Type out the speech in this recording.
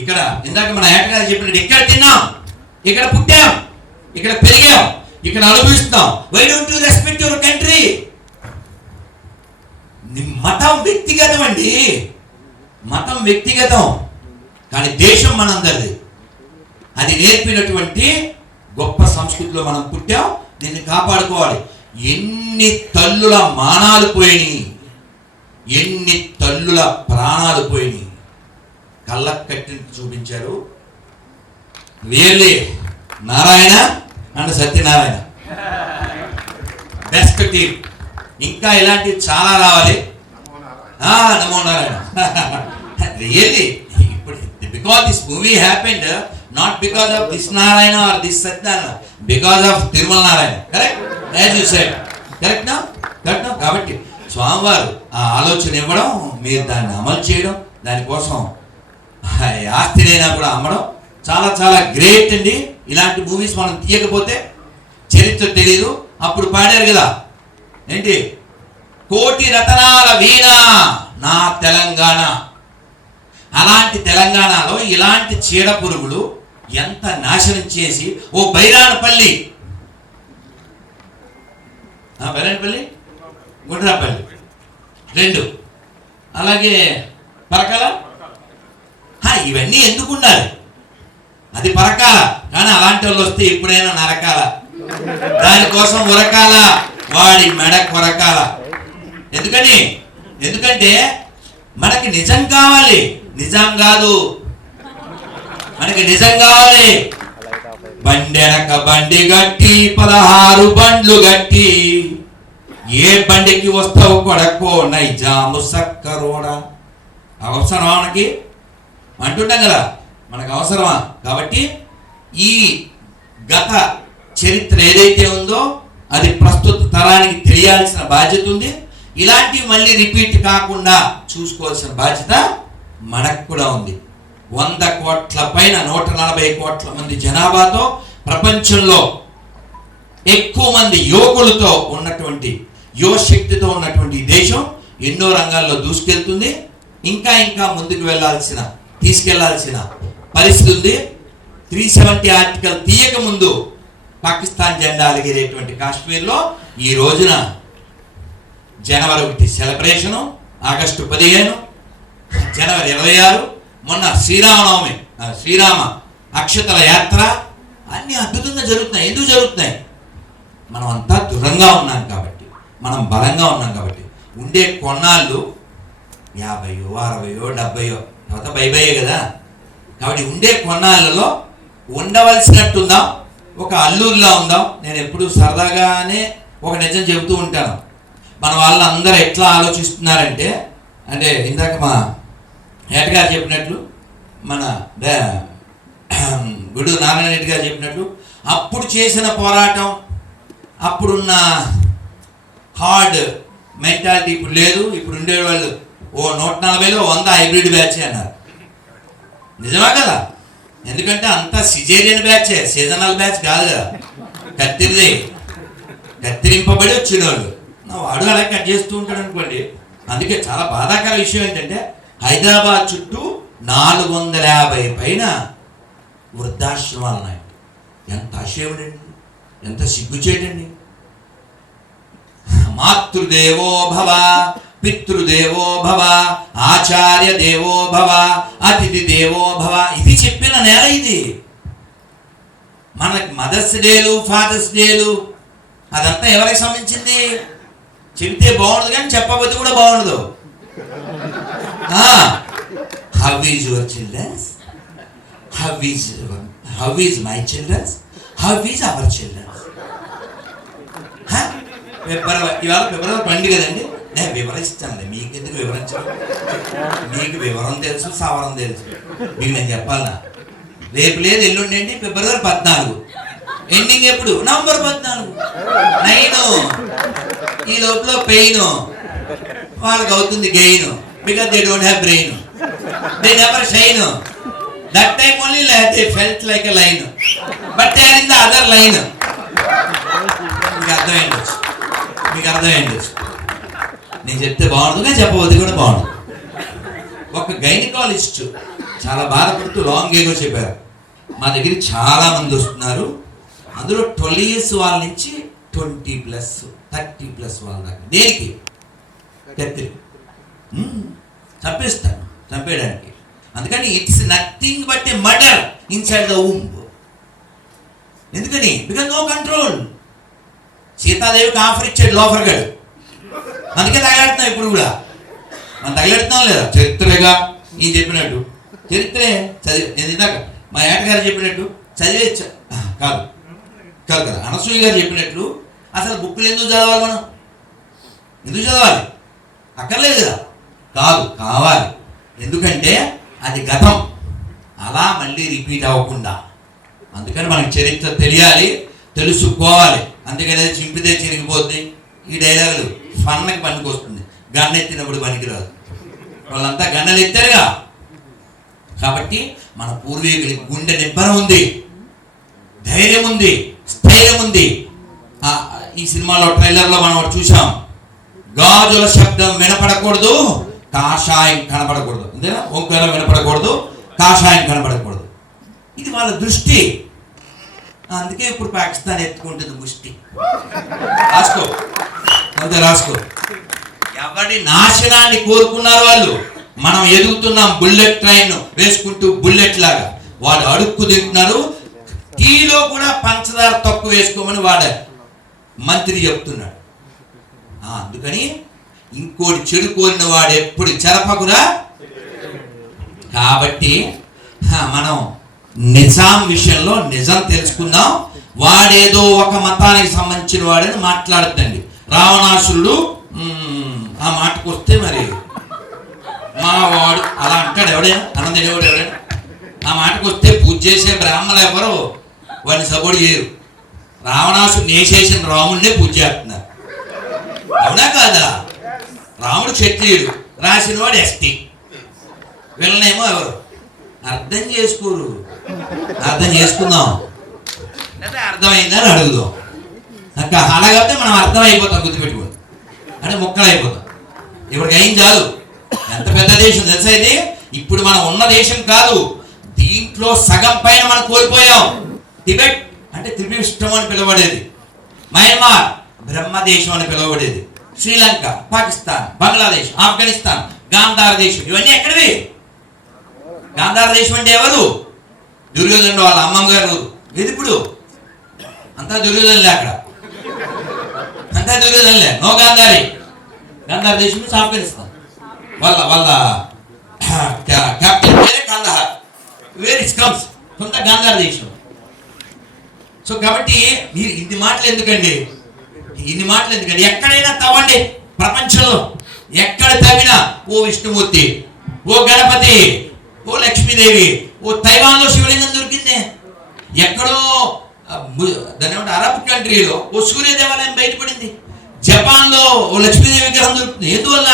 ఇక్కడ ఇందాక మన ఏటగారు చెప్పినట్టు ఇక్కడ తిన్నాం, ఇక్కడ పుట్టాం, ఇక్కడ పెరిగాం, ఇక్కడ అనుభవిస్తాం. Why don't you respect your country? మతం వ్యక్తిగతం అండి, మతం వ్యక్తిగతం, కానీ దేశం మనందరిది. అది నేర్పినటువంటి గొప్ప సంస్కృతిలో మనం పుట్టాం, దీన్ని కాపాడుకోవాలి. ఎన్ని తల్లుల మానాలు పోయినాయి, ఎన్ని తల్లుల ప్రాణాలు పోయినాయి. కళ్ళకు కట్టి చూపించారు. Really Narayana and Satyanarayana best team. ఇంకా ఇలాంటివి చాలా రావాలి. నమో నారాయణ. రియల్లీ ఇప్పుడు because this movie happened not because of this Narayana or this Satyanarayana, because of Tirumala Narayana. Correct, as you said. Correct నా? కాబట్టి స్వామివారు ఆ ఆలోచన ఇవ్వడం, మీరు దాన్ని అమలు చేయడం, దానికోసం ఆస్తినైనా కూడా అమ్మడం చాలా చాలా గ్రేట్ అండి. ఇలాంటి మూవీస్ మనం తీయకపోతే చరిత్ర తెలియదు. అప్పుడు పాడారు కదా ఏంటి, కోటి రతనాల వీణ నా తెలంగాణ. అలాంటి తెలంగాణలో ఇలాంటి చీడ పురుగులు ఎంత నాశనం చేసి, ఓ బైరానపల్లి, బైరానపల్లి, గుండ్రాపల్లి 2, అలాగే పరకాల, ఇవన్నీ ఎందుకు ఉండాలి? అది పరకాల, కానీ అలాంటి వాళ్ళు వస్తే ఎప్పుడైనా నరకాల, దానికోసం ఉరకాల, వాడి మెడ కొరకాల. ఎందుకంటే మనకి నిజం కావాలి, నిజం కాదు, మనకి నిజం కావాలి. బండెనక బండి గట్టి 16 బండ్లు గట్టి, ఏ బండికి వస్తావు కొడకో నైజాము సక్కరోడా. అవసరమా మనకి అంటుంటాం కదా, మనకు అవసరమా? కాబట్టి ఈ గత చరిత్ర ఏదైతే ఉందో అది ప్రస్తుత తరానికి తెలియాల్సిన బాధ్యత ఉంది. ఇలాంటివి మళ్ళీ రిపీట్ కాకుండా చూసుకోవాల్సిన బాధ్యత మనకు కూడా ఉంది. 100 కోట్ల పైన 140 కోట్ల మంది జనాభాతో, ప్రపంచంలో ఎక్కువ మంది యువకులతో ఉన్నటువంటి, యువశక్తితో ఉన్నటువంటి దేశం ఎన్నో రంగాల్లో దూసుకెళ్తుంది. ఇంకా ముందుకు తీసుకెళ్లాల్సిన పరిస్థితి ఉంది. 370 ఆర్టికల్ తీయక ముందు పాకిస్తాన్ జెండా ఎగిరేటువంటి కాశ్మీర్లో ఈ రోజున జనవరి 1 సెలబ్రేషను, ఆగస్టు 15, జనవరి 26, మొన్న శ్రీరామనవమి, శ్రీరామ అక్షతల యాత్ర, అన్ని అద్భుతంగా జరుగుతున్నాయి. ఎందుకు జరుగుతున్నాయి? మనం అంతా దృఢంగా ఉన్నాం కాబట్టి, మనం బలంగా ఉన్నాం కాబట్టి. ఉండే కొన్నాళ్ళు 50, 60, 70 తర్వాత బైబయ్యే కదా. కాబట్టి ఉండే కొన్నాళ్ళలో ఉండవలసినట్టుందాం, ఒక అల్లూరులా ఉందాం. నేను ఎప్పుడు సరదాగానే ఒక నిజం చెబుతూ ఉంటాను. మన వాళ్ళందరూ ఎట్లా ఆలోచిస్తున్నారంటే, అంటే ఇందాక మా ఏటగారు చెప్పినట్లు, మన గుడు నారాయణ రెడ్డి గారు చెప్పినట్లు, అప్పుడు చేసిన పోరాటం, అప్పుడున్న హార్డ్ మెంటాలిటీ ఇప్పుడు లేదు. ఇప్పుడు ఉండేవాళ్ళు ఓ 140లో 100 హైబ్రిడ్ బ్యాచ్ అన్నారు. నిజమా కదా? ఎందుకంటే అంతా సిజేరియన్ బ్యాచే, సీజనల్ బ్యాచ్ కాదు కదా, కత్తిరింపబడి వచ్చిన వాళ్ళు. వాడు అలా కట్ చేస్తూ ఉంటాడు అనుకోండి. అందుకే చాలా బాధాకర విషయం ఏంటంటే, హైదరాబాద్ చుట్టూ 450 పైన వృద్ధాశ్రమాలు ఉన్నాయి. ఎంత ఆశయముడండి, ఎంత సిగ్గుచేటండి. మాతృదేవో భవ, పితృదేవో భవ, ఆచార్య దేవో భవ, అతిథి దేవో భవ. ఇది చెప్పిన నేల ఇది. మనకి మదర్స్ డేలు, ఫాదర్స్ డేలు అదంతా ఎవరికి సంబంధించింది? చెబితే బాగుండదు కానీ చెప్పబోతే కూడా బాగుండదు. How is your childrens, how is my childrens, how is our childrens. ఇవాళ ఫిబ్రవరి 20 కదండి, నేను వివరిస్తానులే, మీకు ఎందుకు వివరించడం? మీకు వివరం తెలుసు, సవరం తెలుసు. మీకు నేను చెప్పాలనా? రేపు లేదు, ఎల్లుండి అండి ఫిబ్రవరి 14, ఎండింగ్ ఎప్పుడు? నవంబర్ 14, 9. ఈ లోపల పెయిన్ వాళ్ళకి అవుతుంది gain, because they don't have brain, they never shine. That time only they felt like a line, but they are in the other line. మీకు అర్థమైంది. నేను చెప్తే బాగుంటుంది, చెప్పవద్దు కూడా బాగుంటుంది. ఒక గైనకాలజిస్ట్ చాలా బాధపడుతూ లాంగ్ ఏగో చెప్పారు, మా దగ్గరికి చాలా మంది వస్తున్నారు, అందులో 12 years వాళ్ళ నుంచి 20+, 30+ వాళ్ళ దాకా. దేనికి? కత్తి చంపేస్తాను, చంపేయడానికి. అందుకని it's nothing but a murder inside the womb. ఎందుకని? Because no control. సీతాదేవికి ఆఫర్ ఇచ్చాడు లోఫర్ గాడు, అందుకే తగలెడుతున్నాం. ఇప్పుడు కూడా మనం తగలెడుతున్నాం లేదా? చరిత్రగా ఈయన చెప్పినట్టు, చరిత్రే చదివి, నేను ఇందాక మా ఏటగారు చెప్పినట్టు చదివే కాదు కాదు కదా, అనసూయ గారు చెప్పినట్లు అసలు బుక్కులు ఎందుకు చదవాలి? మనం ఎందుకు చదవాలి? అక్కర్లేదు కదా. కాదు, కావాలి. ఎందుకంటే అది గతం, అలా మళ్ళీ రిపీట్ అవ్వకుండా. అందుకని మనకి చరిత్ర తెలియాలి, తెలుసుకోవాలి. అందుకని చింపితే చిరిగిపోద్ది. ఈ డైలాగులు ఫన్నకి పనికి వస్తుంది, గన్న ఎత్తినప్పుడు పనికిరాదు. వాళ్ళంతా గన్నలు ఎత్తారుగా. కాబట్టి మన పూర్వీకులకి గుండె నిబ్బరం ఉంది, ధైర్యం ఉంది, స్థైర్యం ఉంది. ఈ సినిమాలో ట్రైలర్లో మనం ఒకటి చూసాం, గాజుల శబ్దం వినపడకూడదు, కాషాయం కనపడకూడదు. అంతేనా? ఓంకారం వినపడకూడదు, కాషాయం కనపడకూడదు. ఇది వాళ్ళ దృష్టి. అందుకే ఇప్పుడు పాకిస్తాన్ ఎత్తుకుంటుంది ముష్టి. రాసుకో, అంతే రాసుకో. ఎవరి నాశనాన్ని కోరుకున్నారు వాళ్ళు. మనం ఎదుగుతున్నాం బుల్లెట్ ట్రైన్ వేసుకుంటూ, బుల్లెట్ లాగా. వాళ్ళు అడుక్కు తింటున్నారు. టీలో కూడా పంచదార తక్కువ వేసుకోమని వాడ మంత్రి చెప్తున్నాడు. అందుకని ఇంకోటి చెడు కోరిన వాడు ఎప్పుడు చెరపకురా. కాబట్టి మనం నిజాం విషయంలో నిజం తెలుసుకుందాం. వాడేదో ఒక మతానికి సంబంధించిన వాడని మాట్లాడద్దండి. రావణాసురుడు ఆ మాటకు వస్తే మరి మా వాడు అలా అంటాడు. ఎవడైనా అన్నం తెలియవాడు ఎవడైనా ఆ మాటకు వస్తే పూజ చేసే బ్రాహ్మణులు ఎవరు వాడిని సపోర్ట్ చేయరు. రావణాసురుడు నేసేసిన రాముడినే పూజ చేస్తున్నారు. అవునా కాదా? రాముడు క్షత్రియుడు, రాసిన వాడు ఎస్టీ, వీళ్ళనేమో ఎవరు అర్థం చేసుకోరు. అర్థం చేసుకుందాం, లేదా అర్థమైందని అడుగుదాం. అలాగైతే మనం అర్థం అయిపోతాం, గుర్తుపెట్టుకోండి. అంటే ముక్కలు అయిపోతాం. ఇప్పటికి ఏం చాలు. ఎంత పెద్ద దేశం తెలుసా ఇది? ఇప్పుడు మనం ఉన్న దేశం కాదు, దీంట్లో సగం పైన మనం కోల్పోయాం. టిబెట్ అంటే త్రివిష్టం అని పిలువబడేది, మయన్మార్ బ్రహ్మదేశం అని పిలువబడేది, శ్రీలంక, పాకిస్తాన్, బంగ్లాదేశ్, ఆఫ్ఘనిస్తాన్, గాంధార దేశం, ఇవన్నీ ఎక్కడివి? గాంధార దేశం అంటే ఎవరు? దుర్యోధనుడు వాళ్ళ అమ్మమ్మ గారు. ఇది ఇప్పుడు అంతా దుర్యోధనులే, అక్కడ అంతా దుర్యోధనులే. నో గాంధారి. గాంధార దేశం నుంచి ఆఫ్ఘనిస్తాన్, వాళ్ళ క్యాపిటల్ పేరే కాందహార్. వేర్ ఇట్ కమ్స్ కొంత గాంధార దేశం. సో కాబట్టి మీరు ఇన్ని మాటలు ఎందుకండి? ఎక్కడైనా తవ్వండి ప్రపంచంలో, ఎక్కడ తవ్వినా ఓ విష్ణుమూర్తి, ఓ గణపతి, ఓ లక్ష్మీదేవి, ఓ తైవాన్లో శివలింగం దొరికింది. ఎక్కడో దాని ఏమంటే అరబ్ కంట్రీలో ఓ సూర్య దేవాలయం బయటపడింది. జపాన్లో ఓ లక్ష్మీదేవి విగ్రహం దొరుకుతుంది. ఎందువల్ల?